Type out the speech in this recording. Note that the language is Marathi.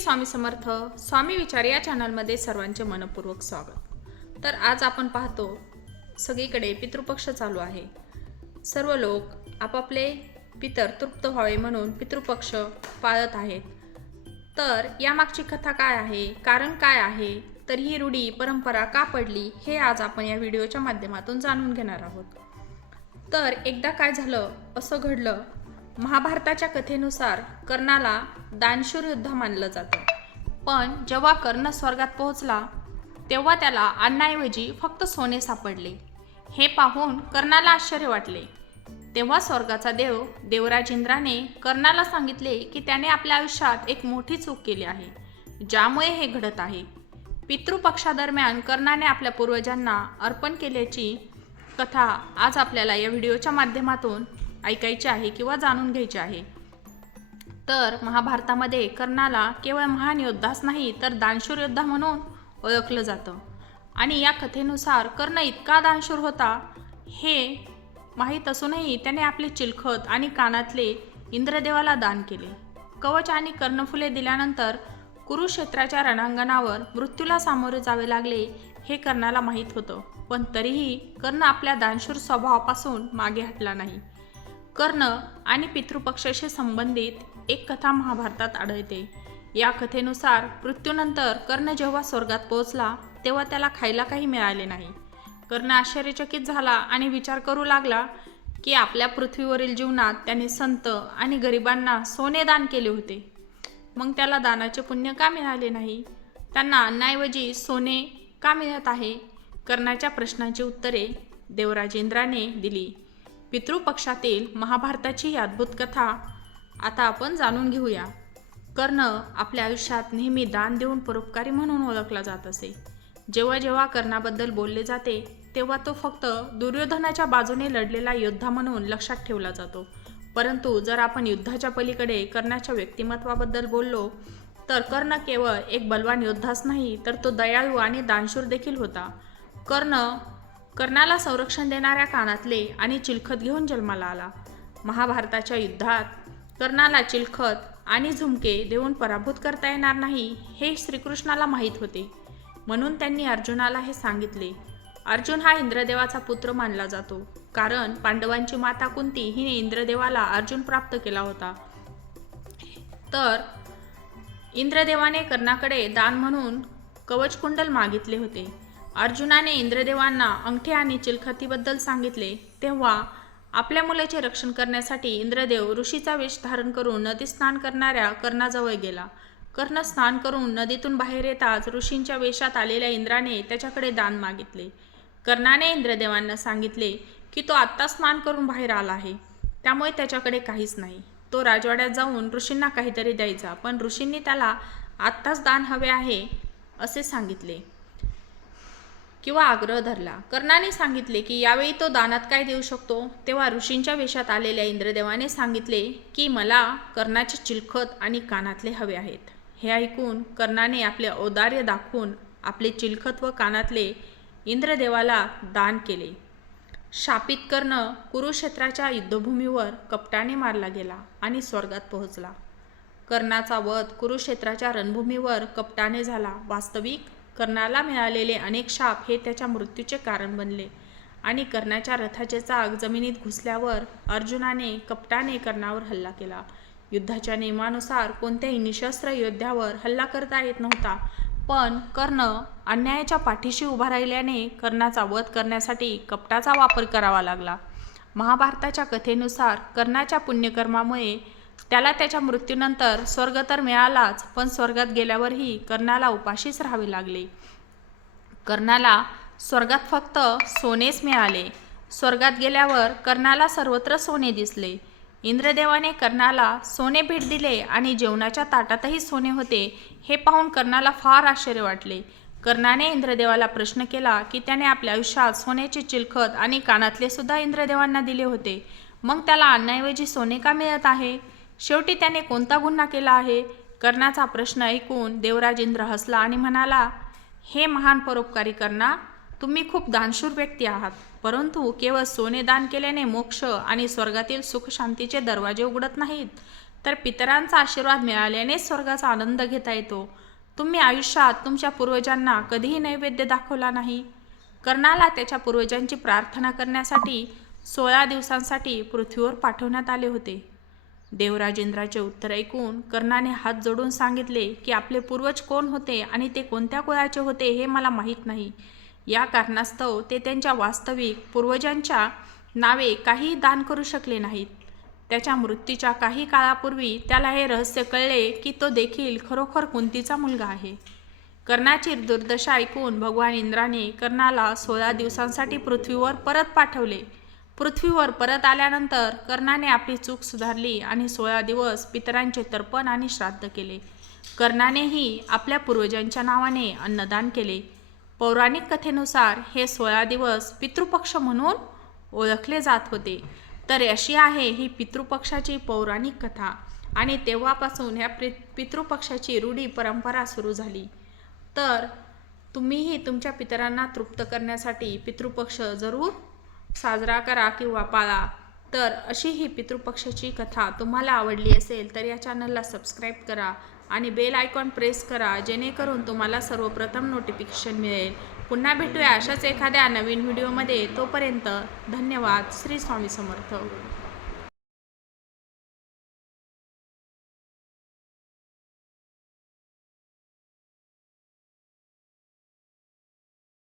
स्वामी समर्थ स्वामी विचार या चॅनलमध्ये सर्वांचे मनपूर्वक स्वागत. तर आज आपण पाहतो सगळीकडे पितृपक्ष चालू आहे. सर्व लोक आपापले पितर तृप्त व्हावे म्हणून पितृपक्ष पाळत आहेत. तर यामागची कथा काय आहे? कारण काय आहे? तर ही रूढी परंपरा का पडली? हे आज आपण या व्हिडिओच्या माध्यमातून जाणून घेणार आहोत. तर एकदा काय झालं असं घडलं महाभारताच्या कथेनुसार कर्णाला दानशूर युद्ध मानलं जातं. पण जेव्हा कर्ण स्वर्गात पोहोचला तेव्हा त्याला अन्नाऐवजी फक्त सोने सापडले. हे पाहून कर्णाला आश्चर्य वाटले. तेव्हा स्वर्गाचा देव देवराज इंद्राने कर्णाला सांगितले की त्याने आपल्या आयुष्यात एक मोठी चूक केली आहे ज्यामुळे हे घडत आहे. पितृपक्षादरम्यान कर्णाने आपल्या पूर्वजांना अर्पण केल्याची कथा आज आपल्याला या व्हिडिओच्या माध्यमातून ऐकायचे आहे किंवा जाणून घ्यायचे आहे. तर महाभारतामध्ये कर्णाला केवळ महान योद्धाच नाही तर दानशूर योद्धा म्हणून ओळखलं जातं. आणि या कथेनुसार कर्ण इतका दानशूर होता हे माहीत असूनही त्याने आपले चिलखत आणि कानातले इंद्रदेवाला दान केले. कवच आणि कर्णफुले दिल्यानंतर कुरुक्षेत्राच्या रणांगणावर मृत्यूला सामोरे जावे लागले हे कर्णाला माहीत होतं. पण तरीही कर्ण आपल्या दानशूर स्वभावापासून मागे हटला नाही. कर्ण आणि पितृपक्षाशी संबंधित एक कथा महाभारतात आढळते. या कथेनुसार मृत्यूनंतर कर्ण जेव्हा स्वर्गात पोहोचला तेव्हा त्याला खायला काही मिळाले नाही. कर्ण आश्चर्यचकित झाला आणि विचार करू लागला की आपल्या पृथ्वीवरील जीवनात त्याने संत आणि गरिबांना सोने दान केले होते. मग त्याला दानाचे पुण्य का मिळाले नाही? त्यांना अन्नाऐवजी सोने का मिळत आहे? कर्णाच्या प्रश्नाची उत्तरे देवराजेंद्राने दिली. पितृपक्षातील महाभारताची ही अद्भुत कथा आता आपण जाणून घेऊया. कर्ण आपल्या आयुष्यात नेहमी दान देऊन परोपकारी म्हणून ओळखला जात असे. जेव्हा जेव्हा कर्णाबद्दल बोलले जाते तेव्हा तो फक्त दुर्योधनाच्या बाजूने लढलेला योद्धा म्हणून लक्षात ठेवला जातो. परंतु जर आपण युद्धाच्या पलीकडे कर्णाच्या व्यक्तिमत्वाबद्दल बोललो तर कर्ण केवळ एक बलवान योद्धाच नाही तर तो दयाळू आणि दानशूर देखील होता. कर्ण कर्णाला संरक्षण देणाऱ्या कानातले आणि चिलखत घेऊन जन्माला आला. महाभारताच्या युद्धात कर्णाला चिलखत आणि झुमके देऊन पराभूत करता येणार नाही हे श्रीकृष्णाला माहीत होते. म्हणून त्यांनी अर्जुनाला हे सांगितले अर्जुन हा इंद्रदेवाचा पुत्र मानला जातो. कारण पांडवांची माता कुंती हिने इंद्रदेवाला अर्जुन प्राप्त केला होता. तर इंद्रदेवाने कर्णाकडे दान म्हणून कवचकुंडल मागितले होते. अर्जुनाने इंद्रदेवांना अंगठे आणि चिलखतीबद्दल सांगितले तेव्हा आपल्या मुलाचे रक्षण करण्यासाठी इंद्रदेव ऋषीचा वेश धारण करून नदी स्नान करणाऱ्या कर्णाजवळ गेला. कर्ण स्नान करून नदीतून बाहेर येताच ऋषींच्या वेशात आलेल्या इंद्राने त्याच्याकडे दान मागितले. कर्णाने इंद्रदेवांना सांगितले की तो आत्ता स्नान करून बाहेर आला आहे त्यामुळे त्याच्याकडे काहीच नाही. तो राजवाड्यात जाऊन ऋषींना काहीतरी द्यायचा पण ऋषींनी त्याला आत्ताच दान हवे आहे असे सांगितले. किंवा आग्रह धरला. कर्णाने सांगितले की यावेळी तो दानात काय देऊ शकतो? तेव्हा ऋषींच्या वेशात आलेल्या इंद्रदेवाने सांगितले की मला कर्णाचे चिलखत आणि कानातले हवे आहेत. हे ऐकून कर्णाने आपले औदार्य दाखवून आपले चिलखत व कानातले इंद्रदेवाला दान केले. शापित कर्ण कुरुक्षेत्राच्या युद्धभूमीवर कपटाने मारला गेला आणि स्वर्गात पोहोचला. कर्णाचा वध कुरुक्षेत्राच्या रणभूमीवर कपटाने झाला. वास्तविक कर्णाला मिळालेले अनेक शाप हे त्याच्या मृत्यूचे कारण बनले. आणि कर्णाच्या रथाचे चाक जमिनीत घुसल्यावर अर्जुनाने कपटाने कर्णावर हल्ला केला. युद्धाच्या नियमानुसार कोणत्याही निशस्त्र योद्ध्यावर हल्ला करता येत नव्हता. पण कर्ण अन्यायाच्या पाठीशी उभा राहिल्याने कर्णाचा वध करण्यासाठी कपटाचा वापर करावा लागला. महाभारताच्या कथेनुसार कर्णाच्या पुण्यकर्मामुळे त्याला त्याच्या मृत्यूनंतर स्वर्ग तर मिळालाच पण स्वर्गात गेल्यावरही कर्णाला उपाशीच राहावे लागले. कर्णाला स्वर्गात फक्त सोनेच मिळाले. स्वर्गात गेल्यावर कर्णाला सर्वत्र सोने दिसले. इंद्रदेवाने कर्णाला सोने भेट दिले आणि जेवणाच्या ताटातही सोने होते हे पाहून कर्णाला फार आश्चर्य वाटले. कर्णाने इंद्रदेवाला प्रश्न केला की त्याने आपल्या आयुष्यात सोन्याचे चिलखत आणि कानातले सुद्धा इंद्रदेवांना दिले होते. मग त्याला अन्नाऐवजी सोने का मिळत आहे? शेवटी त्याने कोणता गुन्हा केला आहे? कर्णाचा प्रश्न ऐकून देवराज इंद्र हसला आणि म्हणाला हे महान परोपकारी कर्णा तुम्ही खूप दानशूर व्यक्ती आहात. परंतु केवळ सोने दान केल्याने मोक्ष आणि स्वर्गातील सुखशांतीचे दरवाजे उघडत नाहीत. तर पितरांचा आशीर्वाद मिळाल्याने स्वर्गाचा आनंद घेता येतो. तुम्ही आयुष्यात तुमच्या पूर्वजांना कधीही नैवेद्य दाखवला नाही. कर्णाला त्याच्या पूर्वजांची प्रार्थना करण्यासाठी सोळा दिवसांसाठी पृथ्वीवर पाठवण्यात आले होते. देवराजेंद्राचे उत्तर ऐकून कर्णाने हात जोडून सांगितले की आपले पूर्वज कोण होते आणि ते कोणत्या कुळाचे होते हे मला माहीत नाही. या कारणास्तव ते त्यांच्या वास्तविक पूर्वजांच्या नावे काही दान करू शकले नाहीत. त्याच्या मृत्यूच्या काही काळापूर्वी त्याला हे रहस्य कळले की तो देखील खरोखर कुंतीचा मुलगा आहे. कर्णाची दुर्दशा ऐकून भगवान इंद्राने कर्णाला सोळा दिवसांसाठी पृथ्वीवर परत पाठवले. पृथ्वीवर परत आल्यानंतर कर्णाने आपली चूक सुधारली आणि सोळा दिवस पितरांचे तर्पण आणि श्राद्ध केले. कर्णानेही आपल्या पूर्वजांच्या नावाने अन्नदान केले. पौराणिक कथेनुसार हे सोळा दिवस पितृपक्ष म्हणून ओळखले जात होते. तर अशी आहे ही पितृपक्षाची पौराणिक कथा. आणि तेव्हापासून ह्या पि पितृपक्षाची रूढी परंपरा सुरू झाली. तर तुम्हीही तुमच्या पितरांना तृप्त करण्यासाठी पितृपक्ष जरूर साजरा करा किंवा पाळा. तर अशी ही पितृपक्षाची कथा तुम्हाला आवडली असेल तर या चॅनलला सबस्क्राईब करा आणि बेल आयकॉन प्रेस करा जेणेकरून तुम्हाला सर्वप्रथम नोटिफिकेशन मिळेल. पुन्हा भेटूया अशाच एखाद्या नवीन व्हिडिओमध्ये तोपर्यंत धन्यवाद. श्री स्वामी समर्थ.